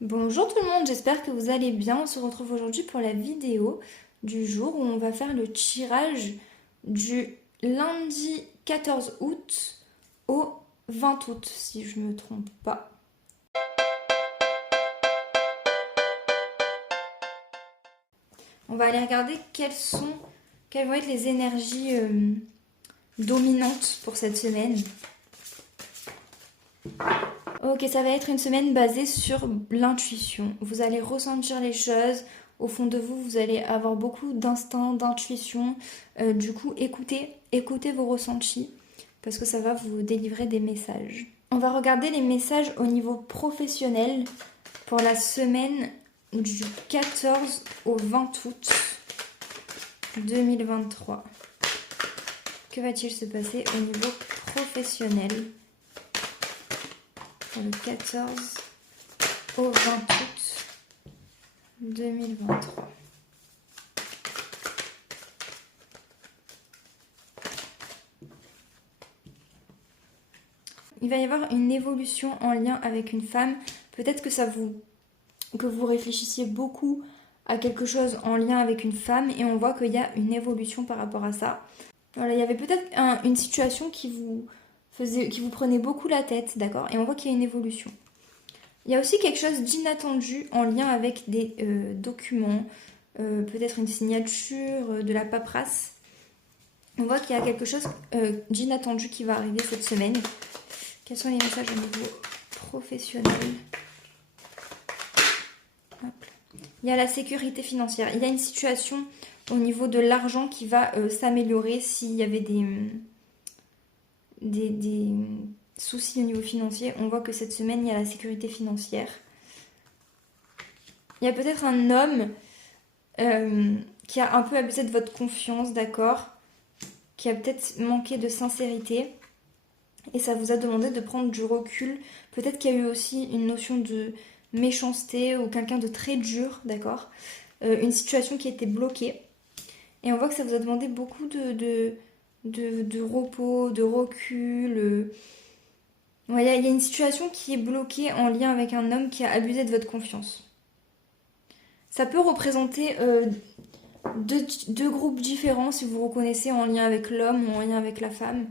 Bonjour tout le monde, j'espère que vous allez bien. On se retrouve aujourd'hui pour la vidéo du jour où on va faire le tirage du lundi 14 août au 20 août, si je ne me trompe pas. On va aller regarder quelles vont être les énergies dominantes pour cette semaine. Ok, ça va être une semaine basée sur l'intuition. Vous allez ressentir les choses. Au fond de vous, vous allez avoir beaucoup d'instinct, d'intuition. Du coup, écoutez vos ressentis parce que ça va vous délivrer des messages. On va regarder les messages au niveau professionnel pour la semaine du 14 au 20 août 2023. Que va-t-il se passer au niveau professionnel pour le 14 au 20 août 2023. Il va y avoir une évolution en lien avec une femme. Peut-être que vous réfléchissiez beaucoup à quelque chose en lien avec une femme et on voit qu'il y a une évolution par rapport à ça. Voilà, il y avait peut-être une situation qui vous prenait beaucoup la tête, d'accord? Et on voit qu'il y a une évolution. Il y a aussi quelque chose d'inattendu en lien avec des documents, peut-être une signature, de la paperasse. On voit qu'il y a quelque chose d'inattendu qui va arriver cette semaine. Quels sont les messages au niveau professionnel? Hop. Il y a la sécurité financière. Il y a une situation au niveau de l'argent qui va s'améliorer s'il y avait des soucis au niveau financier. On voit que cette semaine, il y a la sécurité financière. Il y a peut-être un homme qui a un peu abusé de votre confiance, d'accord? Qui a peut-être manqué de sincérité. Et ça vous a demandé de prendre du recul. Peut-être qu'il y a eu aussi une notion de méchanceté ou quelqu'un de très dur, d'accord? Une situation qui était bloquée. Et on voit que ça vous a demandé beaucoup de repos, de recul. Il y a une situation qui est bloquée en lien avec un homme qui a abusé de votre confiance. Ça peut représenter deux groupes différents si vous vous reconnaissez en lien avec l'homme ou en lien avec la femme.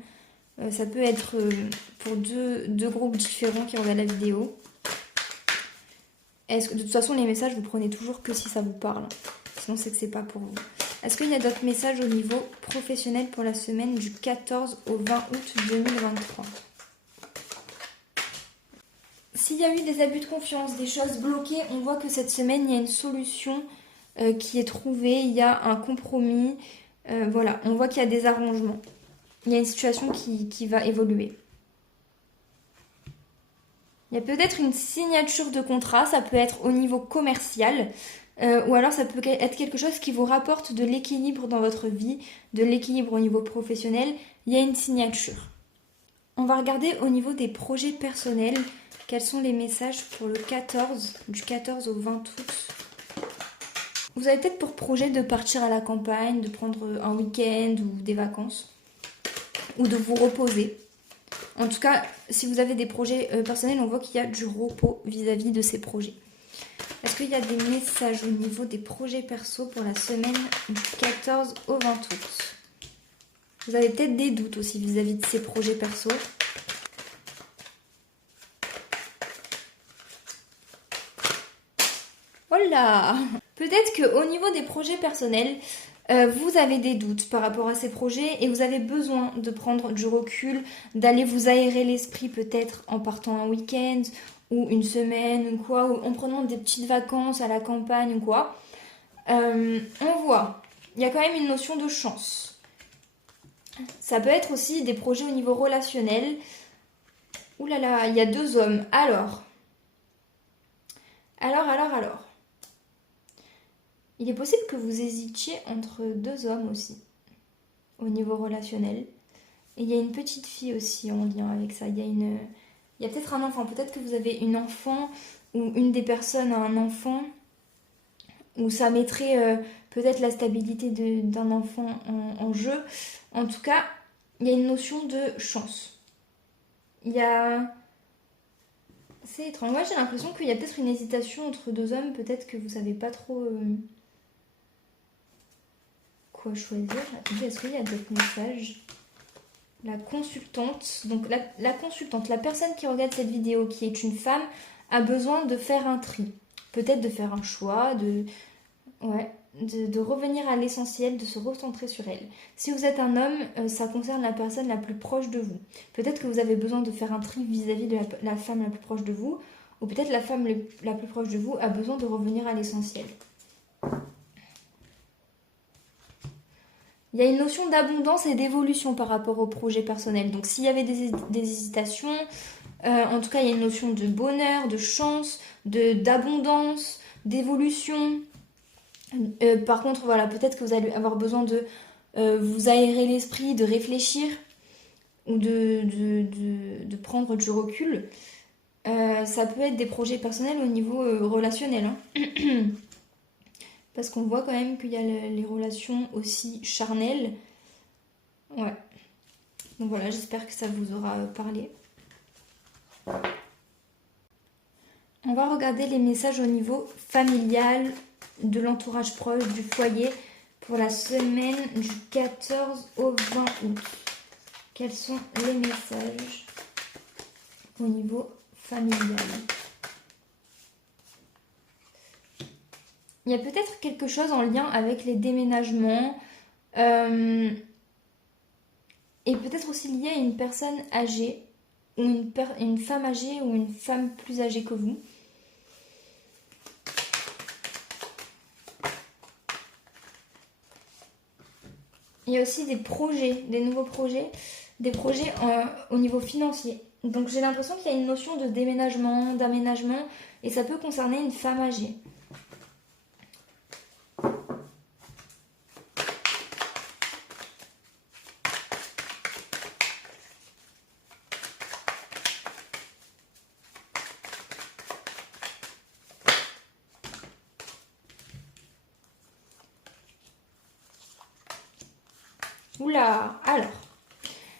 Ça peut être pour deux groupes différents qui regardent la vidéo. Est-ce que de toute façon les messages vous prenez toujours que si ça vous parle. Sinon c'est que c'est pas pour vous. Est-ce qu'il y a d'autres messages au niveau professionnel pour la semaine du 14 au 20 août 2023? S'il y a eu des abus de confiance, des choses bloquées, on voit que cette semaine il y a une solution qui est trouvée, il y a un compromis. Voilà, on voit qu'il y a des arrangements. Il y a une situation qui va évoluer. Il y a peut-être une signature de contrat, ça peut être au niveau commercial, ou alors ça peut être quelque chose qui vous rapporte de l'équilibre dans votre vie, de l'équilibre au niveau professionnel. Il y a une signature. On va regarder au niveau des projets personnels, quels sont les messages pour le 14, du 14 au 20 août. Vous avez peut-être pour projet de partir à la campagne, de prendre un week-end ou des vacances, ou de vous reposer. En tout cas, si vous avez des projets personnels, on voit qu'il y a du repos vis-à-vis de ces projets. Est-ce qu'il y a des messages au niveau des projets perso pour la semaine du 14 au 20 août? Vous avez peut-être des doutes aussi vis-à-vis de ces projets perso. Voilà! Peut-être qu'au niveau des projets personnels, vous avez des doutes par rapport à ces projets et vous avez besoin de prendre du recul, d'aller vous aérer l'esprit peut-être en partant un week-end ou une semaine ou quoi, ou en prenant des petites vacances à la campagne ou quoi. On voit, il y a quand même une notion de chance. Ça peut être aussi des projets au niveau relationnel. Ouh là là, il y a deux hommes. Alors. Il est possible que vous hésitiez entre deux hommes aussi, au niveau relationnel. Et il y a une petite fille aussi en lien avec ça. Il y a peut-être un enfant. Peut-être que vous avez une enfant ou une des personnes a un enfant. Ou ça mettrait peut-être la stabilité d'un enfant en jeu. En tout cas, il y a une notion de chance. C'est étrange. Moi, j'ai l'impression qu'il y a peut-être une hésitation entre deux hommes. Peut-être que vous savez pas trop quoi choisir. Attendez, est-ce qu'il y a d'autres messages? La consultante. Donc, la consultante, la personne qui regarde cette vidéo, qui est une femme, a besoin de faire un tri. Peut-être de faire un choix, ouais, de revenir à l'essentiel, de se recentrer sur elle. Si vous êtes un homme, ça concerne la personne la plus proche de vous. Peut-être que vous avez besoin de faire un tri vis-à-vis de la femme la plus proche de vous, ou peut-être la femme la plus proche de vous a besoin de revenir à l'essentiel. Il y a une notion d'abondance et d'évolution par rapport au projet personnel. Donc s'il y avait des hésitations, en tout cas il y a une notion de bonheur, de chance, d'abondance, d'évolution. Par contre, voilà, peut-être que vous allez avoir besoin de vous aérer l'esprit, de réfléchir ou de prendre du recul. Ça peut être des projets personnels au niveau relationnel. Hein. Parce qu'on voit quand même qu'il y a les relations aussi charnelles. Ouais. Donc voilà, j'espère que ça vous aura parlé. On va regarder les messages au niveau familial, de l'entourage proche, du foyer, pour la semaine du 14 au 20 août. Quels sont les messages au niveau familial? Il y a peut-être quelque chose en lien avec les déménagements et peut-être aussi lié à une personne âgée ou une femme âgée ou une femme plus âgée que vous. Il y a aussi des projets, des nouveaux projets, des projets au niveau financier. Donc j'ai l'impression qu'il y a une notion de déménagement, d'aménagement et ça peut concerner une femme âgée. Oula, alors,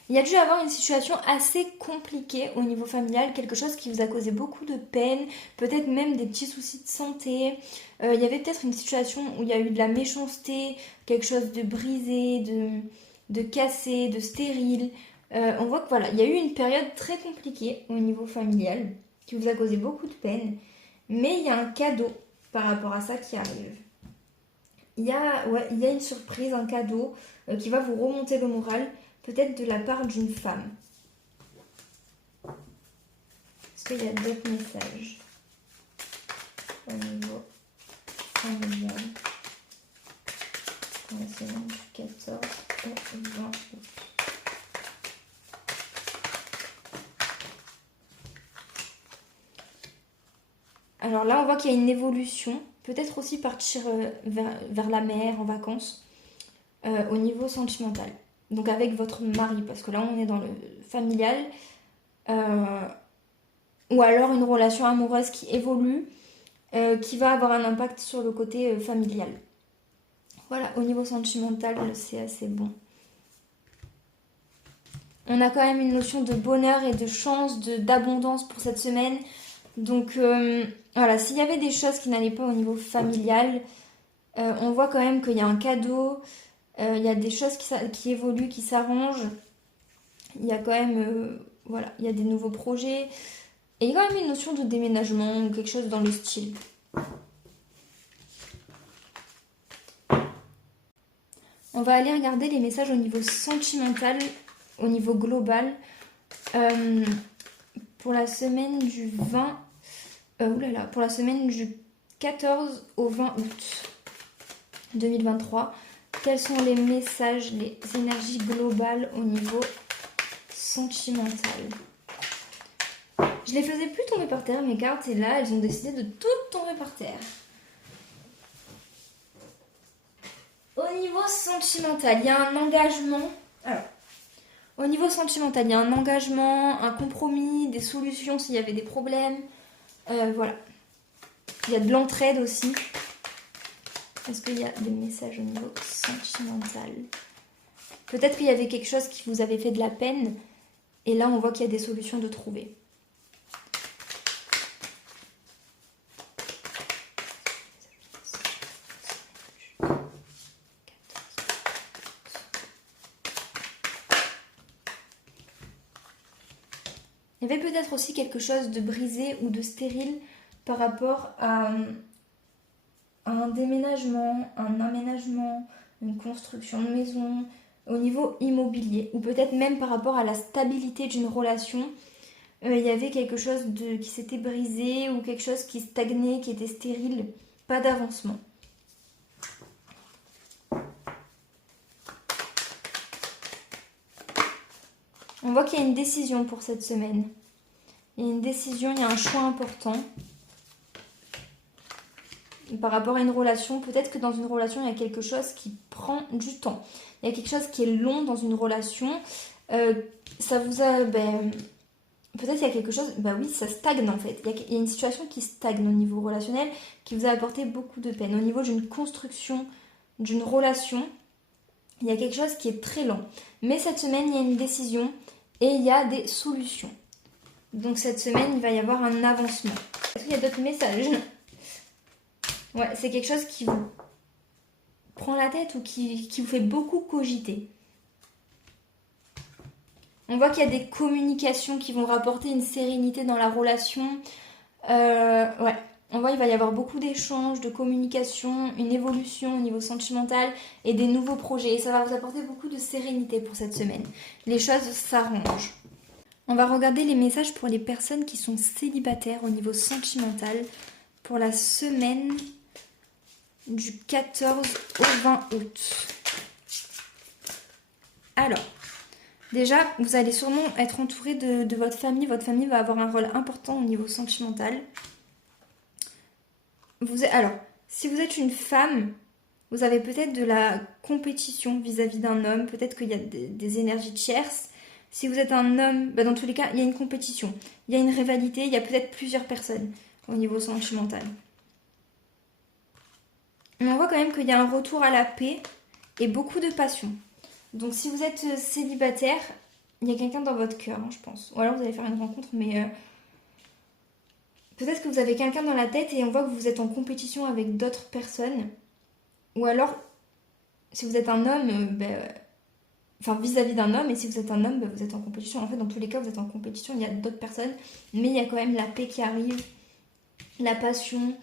il y a dû avoir une situation assez compliquée au niveau familial, quelque chose qui vous a causé beaucoup de peine, peut-être même des petits soucis de santé. Il y avait peut-être une situation où il y a eu de la méchanceté, quelque chose de brisé, de cassé, de stérile. On voit que voilà, il y a eu une période très compliquée au niveau familial qui vous a causé beaucoup de peine, mais il y a un cadeau par rapport à ça qui arrive. Il y a une surprise, un cadeau qui va vous remonter le moral, peut-être de la part d'une femme. Est-ce qu'il y a d'autres messages au niveau familial pour la semaine du 14 au 20 août? Alors là, on voit qu'il y a une évolution. Peut-être aussi partir vers la mer en vacances au niveau sentimental. Donc avec votre mari, parce que là on est dans le familial. Ou alors une relation amoureuse qui évolue, qui va avoir un impact sur le côté familial. Voilà, au niveau sentimental, c'est assez bon. On a quand même une notion de bonheur et de chance, d'abondance pour cette semaine. Donc voilà, s'il y avait des choses qui n'allaient pas au niveau familial, on voit quand même qu'il y a un cadeau, il y a des choses qui évoluent, qui s'arrangent. Il y a quand même, voilà, il y a des nouveaux projets. Et il y a quand même une notion de déménagement ou quelque chose dans le style. On va aller regarder les messages au niveau sentimental, au niveau global. Pour la semaine du 20... pour la semaine du 14 au 20 août 2023. Quels sont les messages, les énergies globales au niveau sentimental? Je les faisais plus tomber par terre, mes cartes, et là, elles ont décidé de toutes tomber par terre. Au niveau sentimental, il y a un engagement. Alors, au niveau sentimental, il y a un engagement, un compromis, des solutions s'il y avait des problèmes. Voilà. Il y a de l'entraide aussi. Est-ce qu'il y a des messages au niveau sentimental? Peut-être qu'il y avait quelque chose qui vous avait fait de la peine. Et là, on voit qu'il y a des solutions de trouver. Il y avait peut-être aussi quelque chose de brisé ou de stérile par rapport à un déménagement, un aménagement, une construction de maison, au niveau immobilier, ou peut-être même par rapport à la stabilité d'une relation. Il y avait quelque chose qui s'était brisé ou quelque chose qui stagnait, qui était stérile, pas d'avancement. On voit qu'il y a une décision pour cette semaine. Il y a une décision, il y a un choix important. Par rapport à une relation, peut-être que dans une relation, il y a quelque chose qui prend du temps. Il y a quelque chose qui est long dans une relation. Ça vous a... peut-être il y a quelque chose... oui, ça stagne en fait. Il y a une situation qui stagne au niveau relationnel, qui vous a apporté beaucoup de peine. Au niveau d'une construction, d'une relation, il y a quelque chose qui est très lent. Mais cette semaine, il y a une décision et il y a des solutions. Donc cette semaine, il va y avoir un avancement. Est-ce qu'il y a d'autres messages ? Ouais, c'est quelque chose qui vous prend la tête ou qui vous fait beaucoup cogiter. On voit qu'il y a des communications qui vont rapporter une sérénité dans la relation. Ouais, on voit qu'il va y avoir beaucoup d'échanges, de communication, une évolution au niveau sentimental et des nouveaux projets. Et ça va vous apporter beaucoup de sérénité pour cette semaine. Les choses s'arrangent. On va regarder les messages pour les personnes qui sont célibataires au niveau sentimental pour la semaine du 14 au 20 août. Alors, déjà, vous allez sûrement être entouré de votre famille. Votre famille va avoir un rôle important au niveau sentimental. Alors, si vous êtes une femme, vous avez peut-être de la compétition vis-à-vis d'un homme. Peut-être qu'il y a des énergies tierces. Si vous êtes un homme, dans tous les cas, il y a une compétition. Il y a une rivalité. Il y a peut-être plusieurs personnes au niveau sentimental. Mais on voit quand même qu'il y a un retour à la paix et beaucoup de passion. Donc si vous êtes célibataire, il y a quelqu'un dans votre cœur, je pense. Ou alors vous allez faire une rencontre, mais peut-être que vous avez quelqu'un dans la tête et on voit que vous êtes en compétition avec d'autres personnes. Ou alors, si vous êtes un homme, vis-à-vis d'un homme, et si vous êtes un homme, vous êtes en compétition. En fait, dans tous les cas, vous êtes en compétition, il y a d'autres personnes, mais il y a quand même la paix qui arrive, la passion,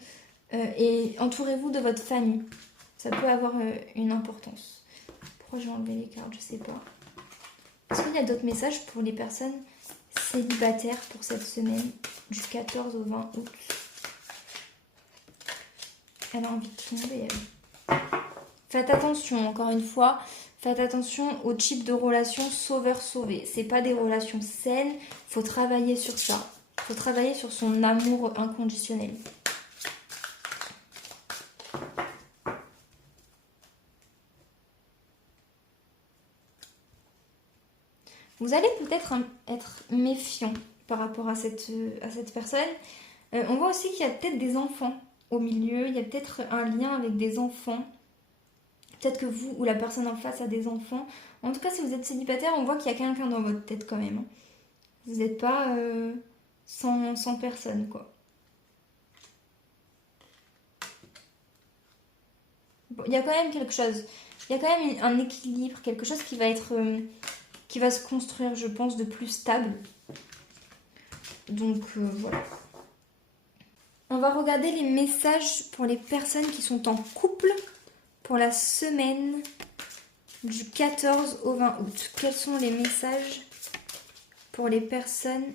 et entourez-vous de votre famille. Ça peut avoir une importance. Pourquoi j'ai enlevé les cartes, je sais pas. Est-ce qu'il y a d'autres messages pour les personnes célibataires pour cette semaine du 14 au 20 août? Elle a envie de tomber, elle. Faites attention, encore une fois, faites attention au type de relation sauveur-sauvé. C'est pas des relations saines, il faut travailler sur ça. Il faut travailler sur son amour inconditionnel. Vous allez peut-être être méfiant par rapport à cette personne. On voit aussi qu'il y a peut-être des enfants au milieu, il y a peut-être un lien avec des enfants. Peut-être que vous ou la personne en face a des enfants. En tout cas, si vous êtes célibataire, on voit qu'il y a quelqu'un dans votre tête quand même. Vous n'êtes pas sans personne, quoi. Bon, il y a quand même quelque chose. Il y a quand même un équilibre, quelque chose qui va être... qui va se construire, je pense, de plus stable. Donc, voilà. On va regarder les messages pour les personnes qui sont en couple pour la semaine du 14 au 20 août. Quels sont les messages pour les personnes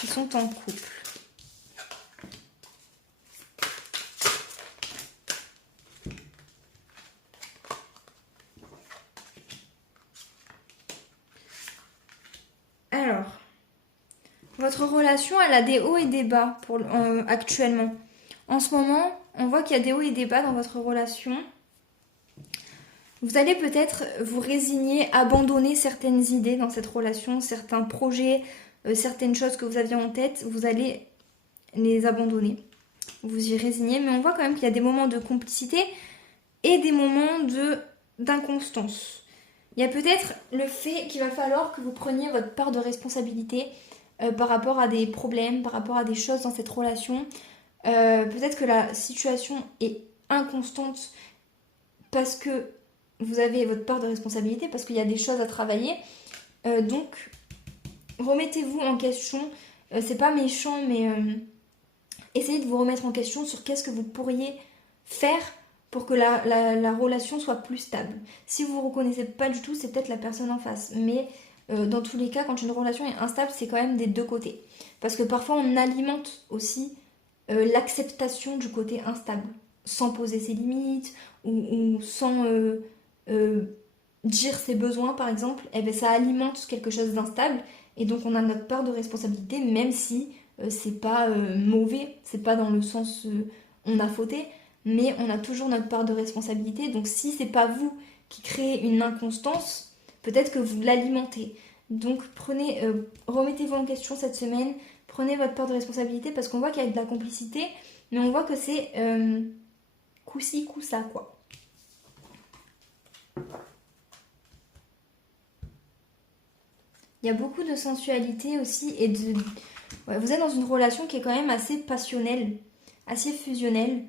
qui sont en couple? Alors, votre relation, elle a des hauts et des bas actuellement. En ce moment, on voit qu'il y a des hauts et des bas dans votre relation. Vous allez peut-être vous résigner, abandonner certaines idées dans cette relation, certains projets, certaines choses que vous aviez en tête, vous allez les abandonner. Vous y résignez, mais on voit quand même qu'il y a des moments de complicité et des moments d'inconstance. Il y a peut-être le fait qu'il va falloir que vous preniez votre part de responsabilité par rapport à des problèmes, par rapport à des choses dans cette relation. Peut-être que la situation est inconstante parce que vous avez votre part de responsabilité, parce qu'il y a des choses à travailler. Donc, remettez-vous en question. C'est pas méchant, mais essayez de vous remettre en question sur qu'est-ce que vous pourriez faire pour que la relation soit plus stable. Si vous ne vous reconnaissez pas du tout, c'est peut-être la personne en face. Mais dans tous les cas, quand une relation est instable, c'est quand même des deux côtés. Parce que parfois, on alimente aussi l'acceptation du côté instable, sans poser ses limites ou sans dire ses besoins, par exemple. Et bien, ça alimente quelque chose d'instable. Et donc, on a notre part de responsabilité, même si c'est pas mauvais, c'est pas dans le sens on a fauté, mais on a toujours notre part de responsabilité. Donc si c'est pas vous qui créez une inconstance, peut-être que vous l'alimentez. Donc remettez-vous en question cette semaine, prenez votre part de responsabilité parce qu'on voit qu'il y a de la complicité, mais on voit que c'est coup-ci, coup-ça, quoi. Il y a beaucoup de sensualité aussi et de... Ouais, vous êtes dans une relation qui est quand même assez passionnelle, assez fusionnelle.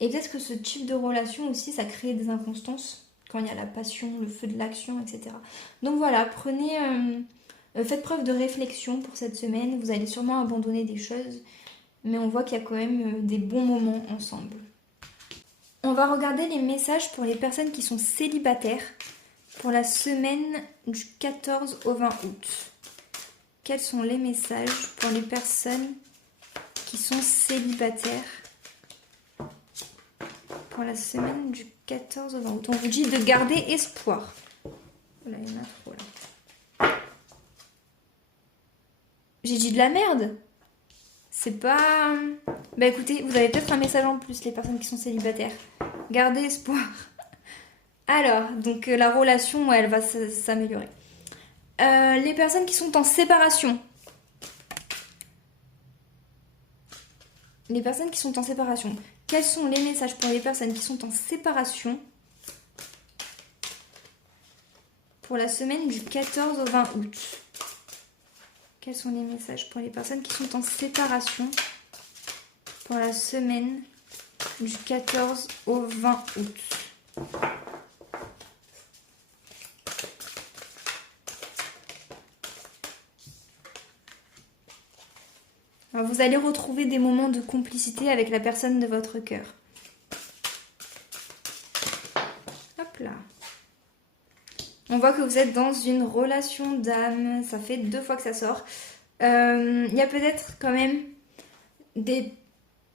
Et peut-être que ce type de relation aussi, ça crée des inconstances quand il y a la passion, le feu de l'action, etc. Donc voilà, faites preuve de réflexion pour cette semaine. Vous allez sûrement abandonner des choses, mais on voit qu'il y a quand même des bons moments ensemble. On va regarder les messages pour les personnes qui sont célibataires pour la semaine du 14 au 20 août. Quels sont les messages pour les personnes qui sont célibataires pour la semaine du 14 au 20 août? On vous dit de garder espoir. Voilà, il y en a trop là. J'ai dit de la merde. C'est pas... Bah écoutez, vous avez peut-être un message en plus, les personnes qui sont célibataires. Gardez espoir. Alors, donc la relation, ouais, elle va s'améliorer. Les personnes qui sont en séparation. Les personnes qui sont en séparation. Quels sont les messages pour les personnes qui sont en séparation pour la semaine du 14 au 20 août? Quels sont les messages pour les personnes qui sont en séparation pour la semaine du 14 au 20 août? Alors vous allez retrouver des moments de complicité avec la personne de votre cœur. Hop là. On voit que vous êtes dans une relation d'âme. Ça fait 2 fois que ça sort. Il y a peut-être quand même des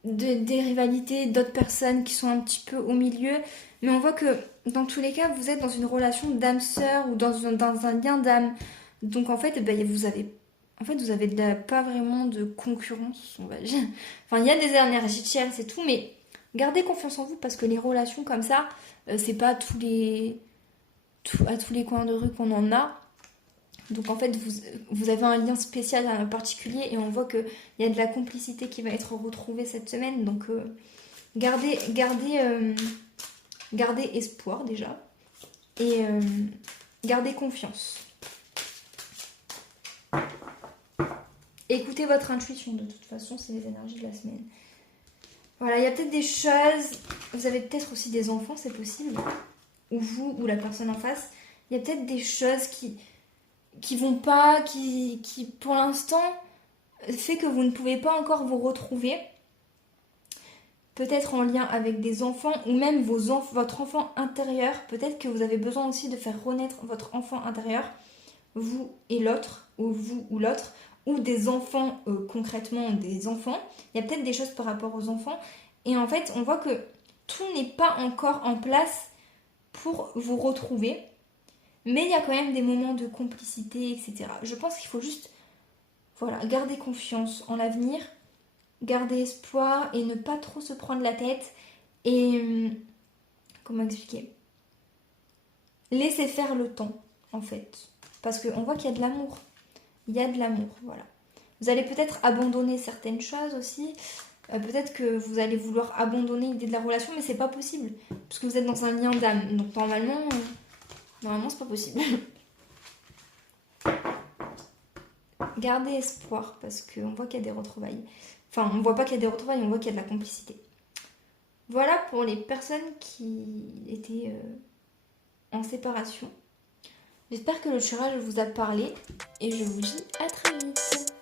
rivalités d'autres personnes qui sont un petit peu au milieu. Mais on voit que dans tous les cas, vous êtes dans une relation d'âme-sœur ou dans un lien d'âme. Donc en fait, vous avez pas vraiment de concurrence, on va dire. Enfin, il y a des énergies tiers, c'est tout, mais gardez confiance en vous parce que les relations comme ça, c'est pas à tous les coins de rue qu'on en a. Donc en fait, vous avez un lien spécial à un particulier et on voit qu'il y a de la complicité qui va être retrouvée cette semaine. Donc gardez espoir déjà et gardez confiance. Écoutez votre intuition, de toute façon, c'est les énergies de la semaine. Voilà, il y a peut-être des choses... Vous avez peut-être aussi des enfants, c'est possible. Ou vous, ou la personne en face. Il y a peut-être des choses qui vont pas, qui pour l'instant, fait que vous ne pouvez pas encore vous retrouver. Peut-être en lien avec des enfants, ou même votre enfant intérieur. Peut-être que vous avez besoin aussi de faire renaître votre enfant intérieur, vous et l'autre, ou vous ou l'autre. Ou des enfants, concrètement des enfants. Il y a peut-être des choses par rapport aux enfants. Et en fait, on voit que tout n'est pas encore en place pour vous retrouver. Mais il y a quand même des moments de complicité, etc. Je pense qu'il faut juste garder confiance en l'avenir, garder espoir et ne pas trop se prendre la tête. Et comment expliquer? Laissez faire le temps, en fait. Parce qu'on voit qu'il y a de l'amour. Il y a de l'amour, voilà. Vous allez peut-être abandonner certaines choses aussi. Peut-être que vous allez vouloir abandonner l'idée de la relation, mais c'est pas possible. Parce que vous êtes dans un lien d'âme. Donc normalement c'est pas possible. Gardez espoir, parce qu'on voit qu'il y a des retrouvailles. Enfin, on voit pas qu'il y a des retrouvailles, on voit qu'il y a de la complicité. Voilà pour les personnes qui étaient en séparation. J'espère que le tirage vous a parlé et je vous dis à très vite.